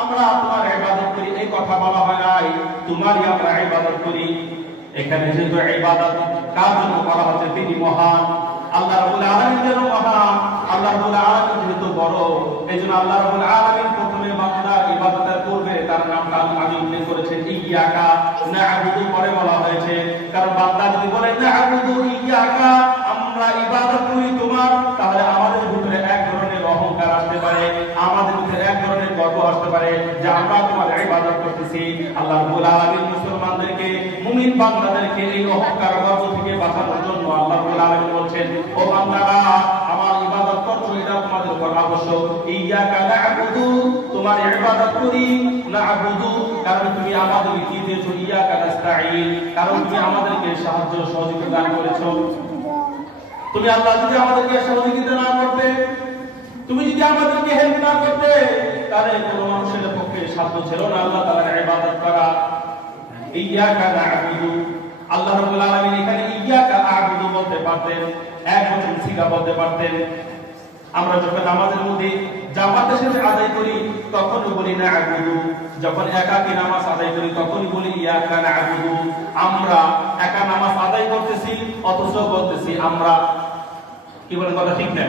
আমরা তোমার ইবাদত করি, এই কথা বলা হয় নাই, তোমারই আমরা ইবাদত করি। এখানে যেহেতু ইবাদত কার জন্য করা হচ্ছে, তিনি মহান, আল্লাহ রাব্বুল আলামিন যেন মহান, আল্লাহ রাব্বুল আলামিন যেহেতু বড়, এইজন্য আল্লাহ রাব্বুল আলামিন প্রথমে বান্দার ইবাদতের পূর্বে তার নামটা আগে উল্লেখ করেছেন ইয়াকা না'বুদু, পরে বলা হয়েছে। কারণ বান্দা যদি বলে না'বুদু ইয়াকা, আমরা ইবাদত করি তোমার, তাহলে আমাদের ভিতরে এক ধরনের অহংকার আসতে পারে, আমাদের ভিতরে এক ধরনের গর্ব আসতে পারে যে আমরা তোমার ইবাদত করতেছি। আল্লাহ রাব্বুল আলামিন মুসলমানদেরকে, মুমিন বান্দাদেরকে এই অহংকার গর্ব থেকে বাঁচানোর জন্য আল্লাহ রাব্বুল আলামিন বলছেন, ও বান্দারা, আমার ইবাদত করছো, এটা তোমাদের উপর আবশ্যক। ইয়াকা না'বুদু, তোমার ইবাদত করি, না'বুদু, কারণ তুমি আমাদেরকে কি দিয়েছো, ইয়াকা নাস্তাঈন, কারণ তুমি আমাদেরকে সাহায্য সহযোগিতা দান করেছো। তুমি আল্লাহ যদি আমাদেরকে সহযোগিতা না করতে, তুমি যদি আমাদেরকে হেল্প না করতে, তাহলে কোনো মানুষের পক্ষে সাধ্য ছিল না আল্লাহ তাআলার ইবাদত করা। ইয়াকা না'বুদু, আল্লাহ রাব্বুল আলামিন এখানে ইয়াকা আ'বুদু বলতে পারতেন, এক বচন সিগা বলতে পারতেন। আমরা যখন নামাজের মধ্যে জামাতের সাথে আদায় করি তখনই বলি না'বুদু, যখন একাকী নামাজ আদায় করি তখনই বলি ইয়াকা না'বুদু। আমরা একা নামাজ আদায় করতেছি অথচ বলতেছি আমরা, কি বলেন কথা ঠিক না?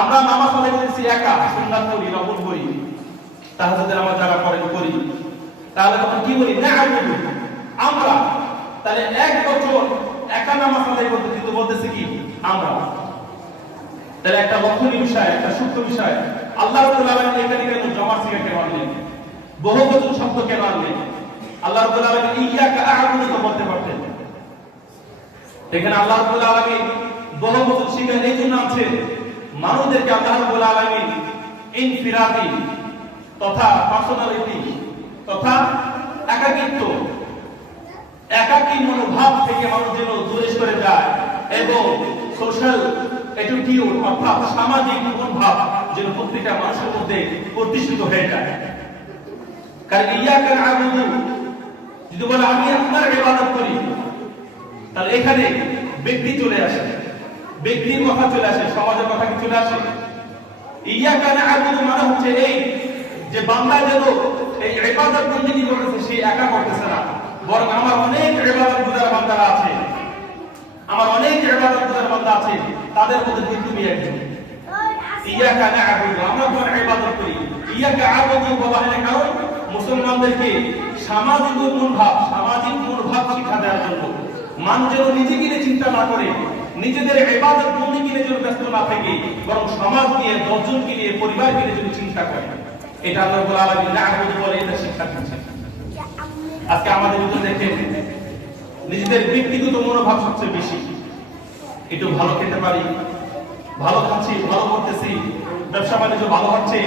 আমরা নামাজ আদায় করতেছি একা, সুন্নাত করি, নফল করি, তাহাজ্জুদের নামাজ যারা পড়েন করি, তাহলে তখন কি বলি না'বুদু আমরা। তাহলে এক বছর একা নামাজ আদায় করতেছি তো বলতেছি কি আমরা। তাহলে একটা লক্ষণীয় বিষয়, একটা সূক্ষ্ম বিষয়, আল্লাহ রাব্বুল আলামিন এখানে কেন জমা থেকে কেন আনলেন, বহুবচন শব্দ কেন আনলেন? আল্লাহ রাব্বুল আলামিন ইয়াকা আ'বুদু তো বলতে পারতেন। এখানে আল্লাহ রাব্বুল আলামিন বহুবচন শিখে এই জন্য আছে, মানুষদেরকে আল্লাহ রাব্বুল আলামিন ইনফিরাদি তথা পার্সোনালিটি তথা একাকিত্ব, একাকী মনোভাব থেকে মানুষ যেন দূরে সরে যায় এবং সোশ্যাল অ্যাটিটিউড অর্থাৎ সামাজিক মনোভাব যেন প্রত্যেকটা মানুষের মধ্যে প্রতিষ্ঠিত হয়ে যায়। কারণ ইয়াকা না'বুদু যদি বলে আমি আপনার ইবাদত করি, তাহলে এখানে ব্যক্তি চলে আসে, ব্যক্তির কথা চলে আসে, সমাজের কথা কি চলে আসে? ইয়াকা না'বুদু মানে হচ্ছে এই যে বান্দা যেন এই ইবাদত বন্দেগী করতেছে সে একা করতেছে না, বরং আমার অনেক ইবাদতগুজার বান্দারা আছে, আমার অনেক ইবাদতগুজার বান্দা আছে, তাদের মধ্যে থেকে তুমি একজন। ইয়াকা না'বুদু আমরা তোমার ইবাদত করি। ইয়াকা আ'বুদু বলা হয় কারণ মুসলমানদেরকে সামাজিক মনোভাব শিক্ষা দেওয়ার জন্য, মানুষ যেন নিজেকে নিয়ে চিন্তা না করে, নিজেদের ইবাদত বন্দেগী নিয়ে যেন ব্যস্ত না থাকে, বরং সমাজ নিয়ে, দশজনকে নিয়ে, পরিবারকে নিয়ে যেন চিন্তা করে। এটা আল্লাহ রাব্বুল আলামিন না'বুদু বলে এটা শিক্ষা দিচ্ছেন। আজকে আমাদের ভিতরে দেখেন নিজেদের ব্যক্তিগত মনোভাব সবচেয়ে বেশি। একটু ভালো খেতে পারি, ভালো খাচ্ছি, ভালো করতেছি, ব্যবসা বাণিজ্য ভালো হচ্ছে,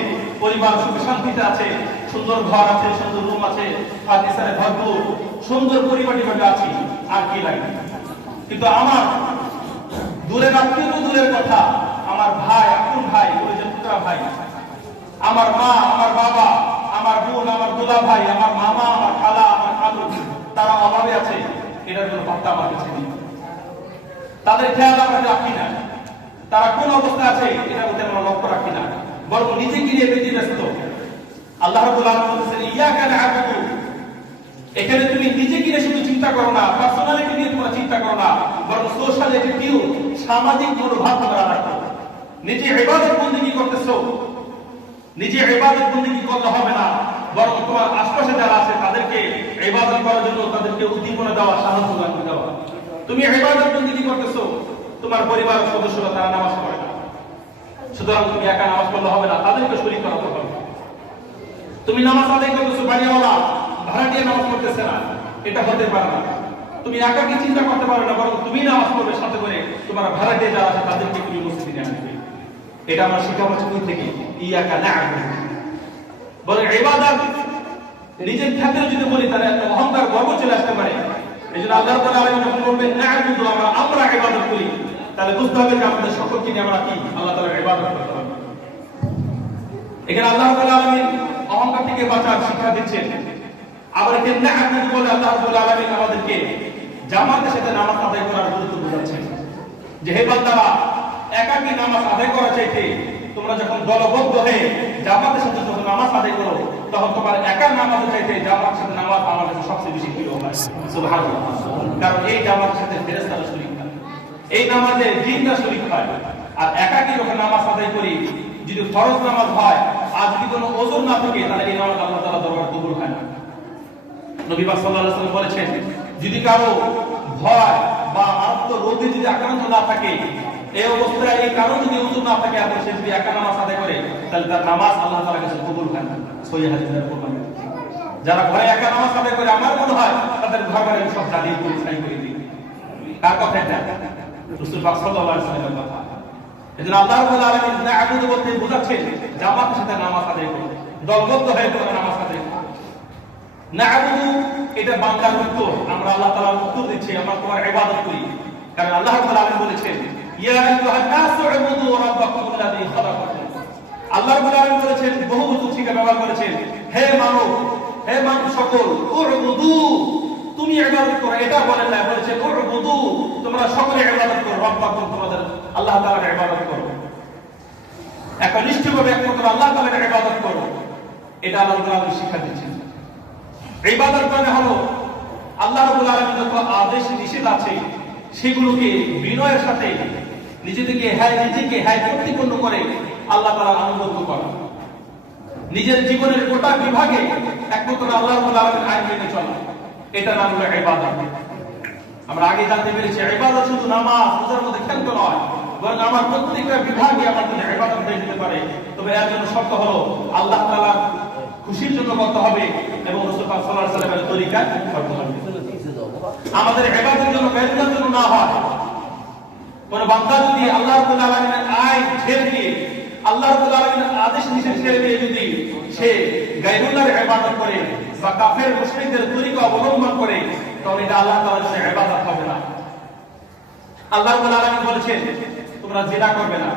পরিবার সুখে শান্তিতে আছে, সুন্দর ঘর আছে, সুন্দর রুম আছে, ফার্নিচারে ভরপুর, সুন্দর পরিপাটি ভাবে আছি, আর কি লাগে? কিন্তু আমার দূরের আত্মীয় তো দূরের কথা, আমার ভাই, আপন ভাই, পরিজন পুত্রা ভাই, আমার মা, আমার বাবা, আমার বোন, আমার দোলা ভাই, আমার মামা, আমার খালা, আমার খালু, তারা অভাবে আছে, এটার কোনো পাত্তা আমার কাছে নেই। তাদের খেয়াল আমরা রাখি না, তারা কোন অবস্থায় আছে এটার মধ্যে আমরা লক্ষ্য রাখি না, বরং নিজেকে নিয়ে বেশি ব্যস্ত। আল্লাহ রাব্বুল আলামিন বলেছেন ইয়াকা না'বুদু, এখানে তুমি নিজেকে নিয়ে শুধু চিন্তা করো না, পার্সোনালিটি নিয়ে তোমরা চিন্তা করো না, বরং সোশ্যাল অ্যাটিটিউড, সামাজিক মনোভাব তোমরা রাখো। নিজে ইবাদত বন্দেগী করতেছো, নিজে ইবাদত বন্দেগী করলে হবে না, বরং তোমার আশপাশে যারা আছে তাদেরকে ইবাদত করার জন্য তাদেরকে উদ্দীপনা দেওয়া, সাহায্য দেওয়া। তুমি ইবাদত বন্দেগী করতেছো, তোমার পরিবারের সদস্যরা তারা নামাজ পড়ে না, সুতরাং তুমি একা নামাজ পড়লে হবে না, তাদেরকে শরীক করাতে হবে। তুমি নামাজ আদায় করতেছো, বাড়িওয়ালা ভাড়াটিয়া নামাজ পড়তেছে না, এটা হতে পারে না। তুমি একা কি চিন্তা করতে পারবে না, বরং তুমি নামাজ পড়বে, সাথে করে তোমার ভাড়াটিয়া যারা আছে তাদেরকে তুমি মসজিদে আনবে। এটা আমরা শিক্ষা পাচ্ছি কোথা থেকে? ইয়াকা না'বুদু। বরং ইবাদত নিজের ক্ষেত্রে যদি বলি তাহলে একটা অহংকার, গর্ব চলে আসতে পারে। এইজন্য আল্লাহ তাআলা যখন বলবেন না'বুদু আমরা ইবাদত করি, তাহলে বুঝতে হবে যে আমাদের সকলকে নিয়ে আমরা কি আল্লাহ তাআলার ইবাদত করতে হবে। এখানে আল্লাহ রাব্বুল আলামিন অহংকার থেকে বাঁচার শিক্ষা দিচ্ছেন। আবার এখানে না'বুদু বলে আল্লাহ রাব্বুল আলামিন আমাদেরকে জামাতের সাথে নামাজ আদায় করার গুরুত্ব বোঝাচ্ছেন, যে হে বান্দারা একাকী নামাজ আদায় করা চাইতে তোমরা যখন দলবদ্ধ হয়ে জামাতের সাথে যখন নামাজ আদায় করো, তখন তোমার একা নামাজ চাইতে জামাতের সাথে নামাজ আমার কাছে সবচেয়ে বেশি প্রিয় হয়। সুবহানাল্লাহ। কারণ এই জামাতের সাথে ফেরেশতারা শরীক হয়, এই নামাজে জিনরা শরীক হয়। আর একাকী যখন নামাজ আদায় করি, যদি ফরজ নামাজ হয় আর যদি কোনো ওযর না থাকে, তাহলে এই নামাজ আল্লাহ তাআলা দরবারে কবুল হয় না। নবী পাক সাল্লাল্লাহু আলাইহি ওয়াসাল্লাম বলেছেন, যদি কারো ভয় বা আত্মরোগে যদি আক্রান্ত না থাকে, এই অবস্থায় এই কারণ যদি ওযর না থাকে, আর সে যদি একা নামাজ আদায় করে, তাহলে তার নামাজ আল্লাহ তাআলার কাছে কবুল হয় না। সহিহ হাদিসের প্রমাণ। যারা ঘরে একা নামাজ আদায় করে, আমার মনে হয় তাদের ঘরবাড়ি সব জ্বালিয়ে পুড়িয়ে ছাই করে দিবে। কার কথা এটা? রাসূল পাক সাল্লাল্লাহু আলাইহি ওয়াসাল্লামের কথা। এজন্য আল্লাহ রাব্বুল আলামিন না'বুদু বলতে বোঝাচ্ছেন জামাতের সাথে নামাজ আদায় করো, দলবদ্ধ হয়ে তোমরা নামাজ আদায় করো। না'বুদু এটা বাংলার উত্তর, আমরা আল্লাহ তাআলার উত্তর দিচ্ছি, আমরা তোমার ইবাদত করি। কারণ আল্লাহ রাব্বুল আলামিন বলেছেন ইয়া আইয়ুহান নাসু উবুদু রাব্বাকুমুল্লাযী খালাকাকুম। আল্লাহ রাব্বুল আলামিন বলেছেন, বহু বচন শিক্ষা ব্যবহার করেছেন, হে মানুষ সকল, উবুদু তুমি ইবাদত করো। এটা বলেন না, বলেছেন উবুদু তোমরা সকলে ইবাদত করো, রাব্বাকুম তোমাদের আল্লাহ তাআলার ইবাদত করো। এখন নিশ্চিতভাবে একমাত্র আল্লাহ তাআলার ইবাদত করো, এটা আল্লাহ তাআলা শিক্ষা দিচ্ছেন। ইবাদত মানে হলো আল্লাহ রাব্বুল আলামিন যত আদেশ নিষেধ আছে সেগুলোকে বিনয়ের সাথে নিজেকে প্রতিপন্ন করে আল্লাহ তাআলার আনুগত্য করা, নিজের জীবনের গোটা বিভাগে একমাত্র আল্লাহ রাব্বুল আলামিনের আইন মেনে চলা, এটা নাম হলো ইবাদত। আমরা আগে জানতে পেরেছি ইবাদত শুধু নামাজ রোজার মধ্যে ক্ষেত্র নয়, বরং আমার প্রত্যেকটা বিভাগে আমার জন্য ইবাদত হয়ে যেতে পারে। তবে এর জন্য শর্ত হলো আল্লাহ তাআলার খুশির জন্য করতে হবে এবং রাসূল পাক সাল্লাল্লাহু আলাইহি ওয়াসাল্লামের তরিকায় করতে হবে। আমাদের ইবাদতের জন্য বেরুনের জন্য না হয়। কোন বান্দা যদি আল্লাহ রাব্বুল আলামিনের আইন ছেড়ে দিয়ে, আল্লাহ রাব্বুল আলামিনের আদেশ নিষেধ ছেড়ে দিয়ে যদি সে গায়রুল্লাহর ইবাদত করে বা কাফের মুশরিকদের তরিকা অবলম্বন করে, তাহলে এটা আল্লাহ তাআলার জন্য ইবাদত হবে না। আল্লাহ রাব্বুল আলামিন বলেছেন তোমরা জিনা করবে না,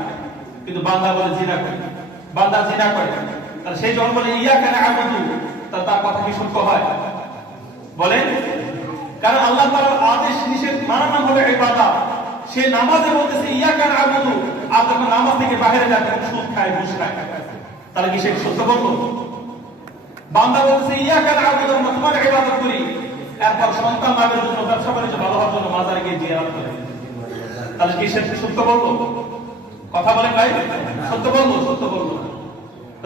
কিন্তু বান্দা বলে জিনা করে, বান্দা জিনা করে, তাহলে সেই যখন বলে ইয়াকা না'বুদু, তার কথা কি সত্য হয়? বলেন, কারণ আল্লাহ তাআলার আদেশ নিষেধ মানা নাম হলো ইবাদত। সে নামাজে বলতেছে ইয়াকা না'বুদু, আর যখন নামাজ থেকে বাইরে যায় তখন সুদ খায়, ঘুষ খায়, তাহলে কি সে সত্য বলল? বান্দা বলতেছে ইয়াকা না'বুদু, আমরা তোমার ইবাদত করি, এরপর সন্তান লাভের জন্য, ব্যবসা বাণিজ্য ভালো হওয়ার জন্য মাজারে গিয়ে জিয়ারত করে, তাহলে কি সে সত্য বলল? কথা বলেন ভাই, সত্য বলল? সত্য বলল।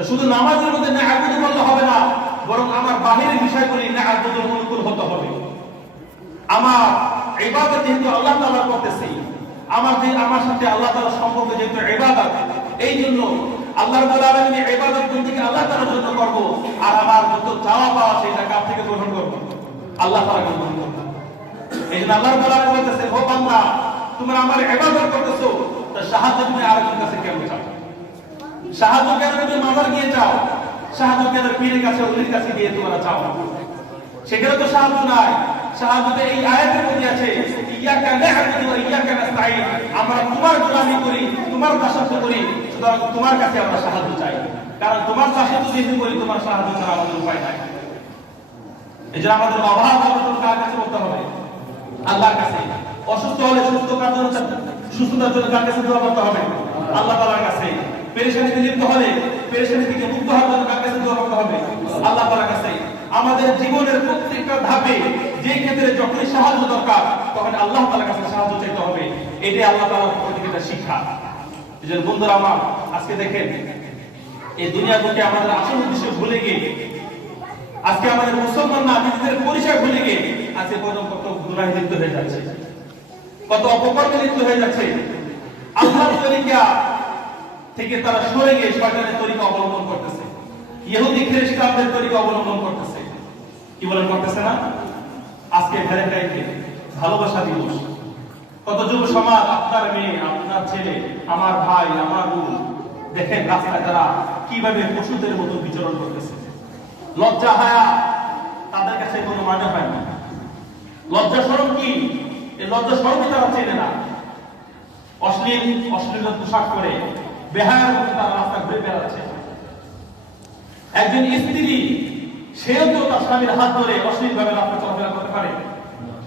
শুধু নামাজের মধ্যে না'বুদু বললে হবে না, বরং আমার বাহিরের বিষয়গুলি না'বুদুর অনুকূল হতে হবে। আমার ইবাদত যেহেতু আল্লাহ তাআলা করতেছি, আমার সাথে আল্লাহ তাআলার সম্পর্ক যেহেতু ইবাদত, এই জন্য আল্লাহ রাব্বুল আলামিনের ইবাদত বন্দেগী আল্লাহ তাআলার জন্য করব, আর আমার যত চাওয়া পাওয়া সেটা কার থেকে গ্রহণ করব? আল্লাহ তাআলা গ্রহণ করব। এই জন্য আল্লাহ রাব্বুল আলামিন বলতেছে, ও বান্দা, তোমরা আমার ইবাদত করতেছো, তা সাহায্য তুমি আরেকজনের কাছে কেন চাও? সাহায্য কেন তুমি মাজার গিয়ে চাও? সাহায্য কেন পীরের কাছে, ওলির কাছে গিয়ে তোমরা চাও? সেখানে তো সাহায্য নাই। সাহায্যতে এই আয়াতের মধ্যে আছে ইয়াকা না'বুদু ওয়া ইয়াকা নাস্তাঈন, আমরা তোমার গোলামি করি, তোমার দাসত্ব করি, সুতরাং তোমার কাছে আমরা সাহায্য চাই, কারণ তোমার দাসত্ব যেহেতু করি, তোমার সাহায্য ছাড়া আমাদের উপায় নাই। এজন্য আমাদের অভাব অনটন কার কাছে করতে হবে? আল্লাহর কাছে। অসুস্থ হলে সুস্থতার জন্য কার কাছে দোয়া করতে হবে? আল্লাহ তাআলার কাছে। পেরেশানিতে লিপ্ত হলে পেরেশানি থেকে মুক্ত হওয়ার জন্য কার কাছে দোয়া করতে হবে? আল্লাহ তাআলার কাছে। আমাদের জীবনের প্রত্যেকটা ধাপে যে ক্ষেত্রে যখনই সাহায্য দরকার, তখন আল্লাহ তাআলার কাছে সাহায্য চাইতে হবে। এটাই আল্লাহ তাআলার পক্ষ থেকে একটা শিক্ষা। এজন্য বন্ধুরা আমার, আজকে দেখেন এই দুনিয়ার বুকে আমাদের আসল উদ্দেশ্য ভুলে গিয়ে, আজকে আমাদের মুসলমান না নিজেদের পরিচয় ভুলে গিয়ে আজকে কত গুনাহে লিপ্ত হয়ে যাচ্ছে, কত অপকর্মে লিপ্ত হয়ে যাচ্ছে। আল্লাহর তরিকা থেকে তারা সরে গিয়ে শয়তানের তরিকা অবলম্বন করতেছে, ইহুদি খ্রিস্টানদের তরিকা অবলম্বন করতেছে। কি বলেন, করতেছে না? আজকে ভ্যালেন্টাইন ডে, ভালোবাসা দিবস, কত যুব সমাজ, আপনার মেয়ে, আপনার ছেলে, আমার ভাই, আমার বোন, দেখেন রাস্তায় তারা কিভাবে পশুদের মতো বিচরণ করতেছে। লজ্জা হায়া তাদের কাছে কোনো মানে হয় না। লজ্জা শরম কি? এই লজ্জা শরমই তারা চেনে না। অশ্লীল পোশাক পরে বেহায়ার মতো তারা রাস্তা ঘুরে বেড়াচ্ছে। একজন স্ত্রী, সেও তো তার স্বামীর হাত ধরে অশ্লীল ভাবে রাস্তা চলাফেরা করতে পারে?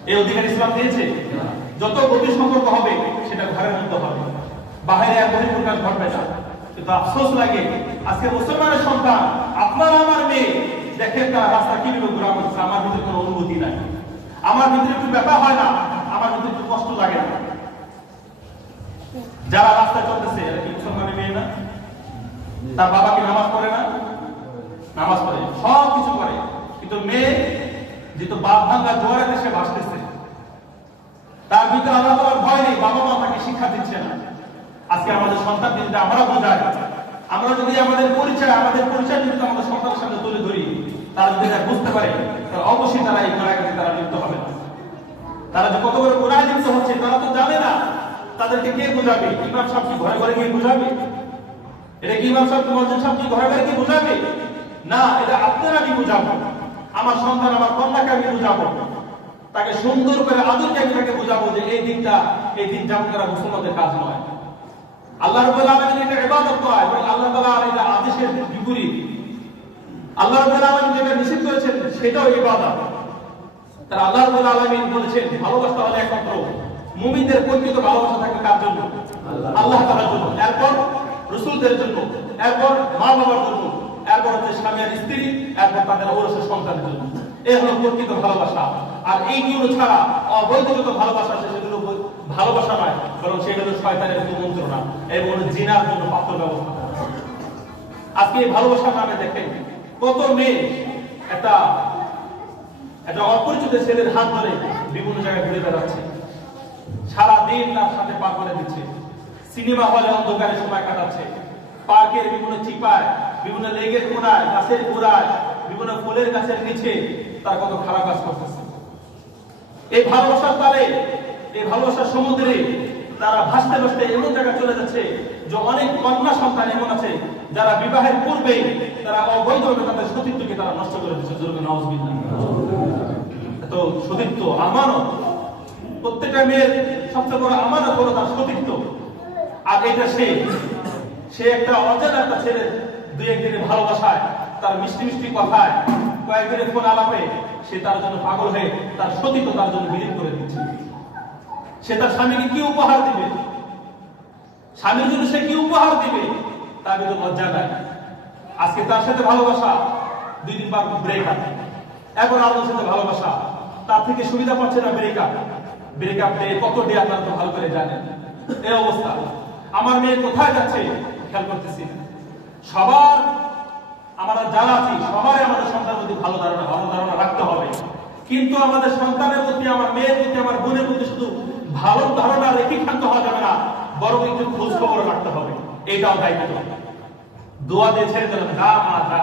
এই অধিকার ইসলাম দিয়েছে? যত গভীর সম্পর্ক হবে সেটা ঘরের মধ্যে হবে, বাহিরে আর বহির্প্রকাশ ঘটবে না। কিন্তু আফসোস লাগে, আজকে মুসলমানের সন্তান, আপনার আমার মেয়ে, দেখেন তারা রাস্তা কিভাবে ঘোরা করছে। আমার ভিতরে কোনো অনুভূতি নাই, আমার ভিতরে একটু ব্যথা হয় না, আমার ভিতরে একটু কষ্ট লাগে না। যারা রাস্তায় চলতেছে এরা কি মুসলমানের মেয়ে না? তার বাবা কি নামাজ পড়ে না? নামাজ পড়ে, সব কিছু করে, কিন্তু মেয়ে যেহেতু বাপ ভাঙ্গা জোয়ারে দেশে ভাসতেছে, তার ভিতরে আল্লাহ তাআলার ভয় নেই, বাবা মা তাকে শিক্ষা দিচ্ছে না। আজকে আমাদের সন্তানকে যদি আমরা বোঝাই, আমরা যদি আমাদের পরিচয় যদি আমাদের সন্তানের সামনে তুলে ধরি, তারা যদি বুঝতে পারে, তাহলে অবশ্যই তারা এই গুনাহের কাছে তারা লিপ্ত হবে না। তারা যে কত বড় গুনাহে লিপ্ত হচ্ছে তারা তো জানে না, তাদেরকে কে বোঝাবে? ইমাম সাহেব কি ঘরে ঘরে গিয়ে বোঝাবে? এটা কি ইমাম সাহেব, মুয়াজ্জিন সাহেব কি ঘরে ঘরে গিয়ে বোঝাবে? না, এটা আপনারা আমি বোঝাবো। আমার সন্তান, আমার কন্যাকে আমি বোঝাবো, তাকে সুন্দর করে আদরকে আমি তাকে বোঝাবো যে এই দিন যেমন করা মুসলমানদের কাজ নয়। আল্লাহ রাব্বুল আলামিন এটা ইবাদত নয়, এবং আল্লাহ তাআলা এটা আদেশের বিপরীত। আল্লাহ রাব্বুল আলামিন যেটা নিষেধ করেছেন সেটাও ইবাদত। তার আল্লাহ রাব্বুল আলামিন বলেছেন ভালোবাসা হলো একমাত্র মুমিনদের প্রকৃত ভালোবাসা থাকে কার জন্য? আল্লাহ তাআলার জন্য। এরপর রাসূলদের জন্য, এরপর মা বাবার জন্য, এরপর হচ্ছে স্বামী আর স্ত্রী, এরপর তাদের ঔরসে সন্তানের জন্য। এই হলো প্রকৃত ভালোবাসা। আর এইগুলো ছাড়া অবৈধ যত ভালোবাসা আছে সেগুলো ভালোবাসা নয়, বরং সেগুলো শয়তানের কুমন্ত্রণা এবং জিনার জন্য পাত্র ব্যবস্থা। আজকে এই ভালোবাসার নামে দেখেন কত মেয়ে একটা অপরিচিত ছেলের হাত ধরে বিভিন্ন জায়গায় ঘুরে বেড়াচ্ছে, সারাদিন তার সাথে পার করে দিচ্ছে, সিনেমা হলে অন্ধকারে সময় কাটাচ্ছে, পার্কের বিভিন্ন চিপায়, বিভিন্ন লেগের কোনায়, গাছের গোড়ায়, বিভিন্ন ফুলের গাছের নিচে তার কত খারাপ কাজ করতেছে। এই ভালোবাসার তালে, এই ভালোবাসার সমুদ্রে তারা ভাসতে ভাসতে এমন জায়গায় চলে যাচ্ছে যে অনেক কন্যা সন্তান এমন আছে যারা বিবাহের পূর্বেই তারা অবৈধভাবে তাদের সতীত্বকে তারা নষ্ট করে দিচ্ছে। জোরে নাউজুবিল্লাহ। তো সতীত্ব আমানত, প্রত্যেকটা মেয়ের সবচেয়ে বড় আমানত হলো তার সতীত্ব। আর এটা সে একটা অজানা একটা ছেলে দুই একদিনের ভালোবাসায়, তার মিষ্টি মিষ্টি কথায়, কয়েকদিনের ফোন আলাপে সে তার জন্য পাগল হয়ে তার সতীত্ব তার জন্য বিলীন করে দিচ্ছে। সে তার স্বামীকে কি উপহার দিবে, স্বামীর জন্য সে কি উপহার দিবে তার কিন্তু লজ্জা নাই। আজকে তার সাথে ভালোবাসা, 2 দিন পর ব্রেকআপ, এখন আলোর সাথে ভালোবাসা, তার থেকে সুবিধা পাচ্ছে না ব্রেকআপ ডে কত ডে আপনারা তো ভালো করে জানেন। এই অবস্থা আমার মেয়ে কোথায় যাচ্ছে খেয়াল করতেছি না। সবার আমরা যারা আছি সবাই আমাদের সন্তানের প্রতি ভালো ধারণা রাখতে হবে, কিন্তু আমাদের সন্তানের প্রতি, আমার মেয়ের প্রতি, আমার বোনের প্রতি শুধু ভালো ধারণা রেখে ক্ষান্ত হওয়া যাবে না, বরং একটু খোঁজ খবর রাখতে হবে। এইটাও দায়িত্ব। দোয়া দিয়ে ছেড়ে দিলাম, যা মা যা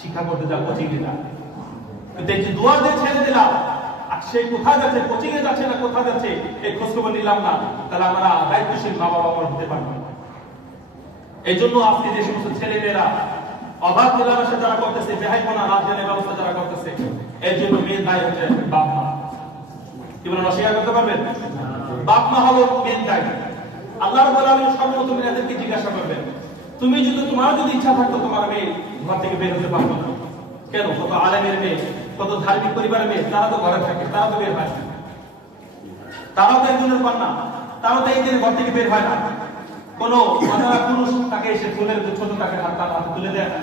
শিক্ষা করতে যা, কোচিং এ যা, কিন্তু এই যে দোয়া দিয়ে ছেড়ে দিলাম আর সে কোথায় যাচ্ছে, কোচিং এ যাচ্ছে না কোথায় যাচ্ছে এই খোঁজ খবর নিলাম না, তাহলে আমরা দায়িত্বশীল মা বাবা আমরা হতে পারবো না। এই জন্য আজকে যে সমস্ত ছেলে মেয়েরা অবাধ মেলামেশা যারা করতেছে, বেহাইপনা রাজধানের ব্যবস্থা যারা করতেছে, এর জন্য মেয়ের দায়ী হচ্ছে বাপ মা। কি বলেন, অস্বীকার করতে পারবেন? বাপ মা হলো মেয়ের দায়ী। আল্লাহ রাব্বুল আলামিন সর্বপ্রথম এদেরকে জিজ্ঞাসা করবেন, তুমি যদি, তোমার যদি ইচ্ছা থাকতো তোমার মেয়ে ঘর থেকে বের হতে পারতো না কেন? কত আলেমের মেয়ে, কত ধার্মিক পরিবারের মেয়ে, তারা তো ঘরে থাকে, তারা তো বের হয় না, তারাও তো একজনের কন্যা, তারাও তো একদিন ঘর থেকে বের হয় না। কোন অজানা পুরুষ তাকে এসে ফুলের ছোট তাকে হাত তুলে দেয় না,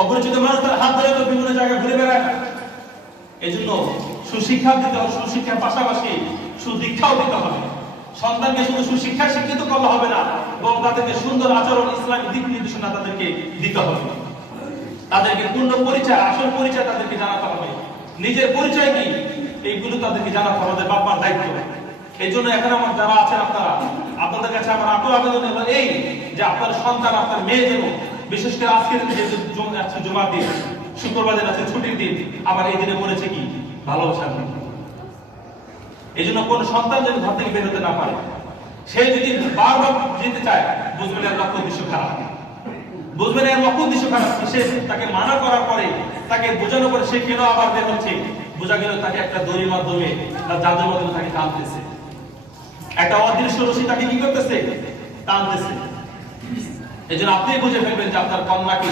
অপরিচিত মানুষ তার হাত ধরে তো বিভিন্ন জায়গায় ঘুরে বেড়ায় না। এই জন্য সুশিক্ষা দিতে হবে, সুশিক্ষার পাশাপাশি সুদীক্ষাও দিতে হবে। সন্তানকে শুধু সুশিক্ষায় শিক্ষিত করলে হবে না, এবং তাদেরকে সুন্দর আচরণ, ইসলামী দিক নির্দেশনা তাদেরকে দিতে হবে। তাদেরকে পূর্ণ পরিচয়, আসল পরিচয় তাদেরকে জানাতে হবে, নিজের পরিচয় কি এইগুলো তাদেরকে জানাতে হবে, আমাদের বাবার দায়িত্ব। এই জন্য এখন আমার যারা আছেন আপনারা, আপনাদের কাছে আমার আকুল আবেদন হলো এই যে আপনার সন্তান, আপনার মেয়ে যেন, বিশেষ করে আজকের জুমার দিন, শুক্রবারের আছে ছুটির দিন, আবার এই দিনে পড়েছে কি ভালোবাসার দিন। এই জন্য কোন সন্তান যদি ঘর থেকে বের হতে না পারে, সে যদি বারবার যেতে চায়, বুঝবেন এর লক্ষ্য উদ্দেশ্য খারাপ, বুঝবেন এর লক্ষ্য উদ্দেশ্য খারাপ। সে তাকে মানা করার পরে, তাকে বোঝানোর পরে সে কেন আবার বের হচ্ছে, বোঝা গেল তাকে একটা দড়ির মাধ্যমে বা জাদুর মাধ্যমে তাকে টানতেছে, একটা অদৃশ্য রশি তাকে কি করতেছে, টানতেছে। এই জন্য আপনি বুঝে ফেলবেন যে আপনার কন্যাকে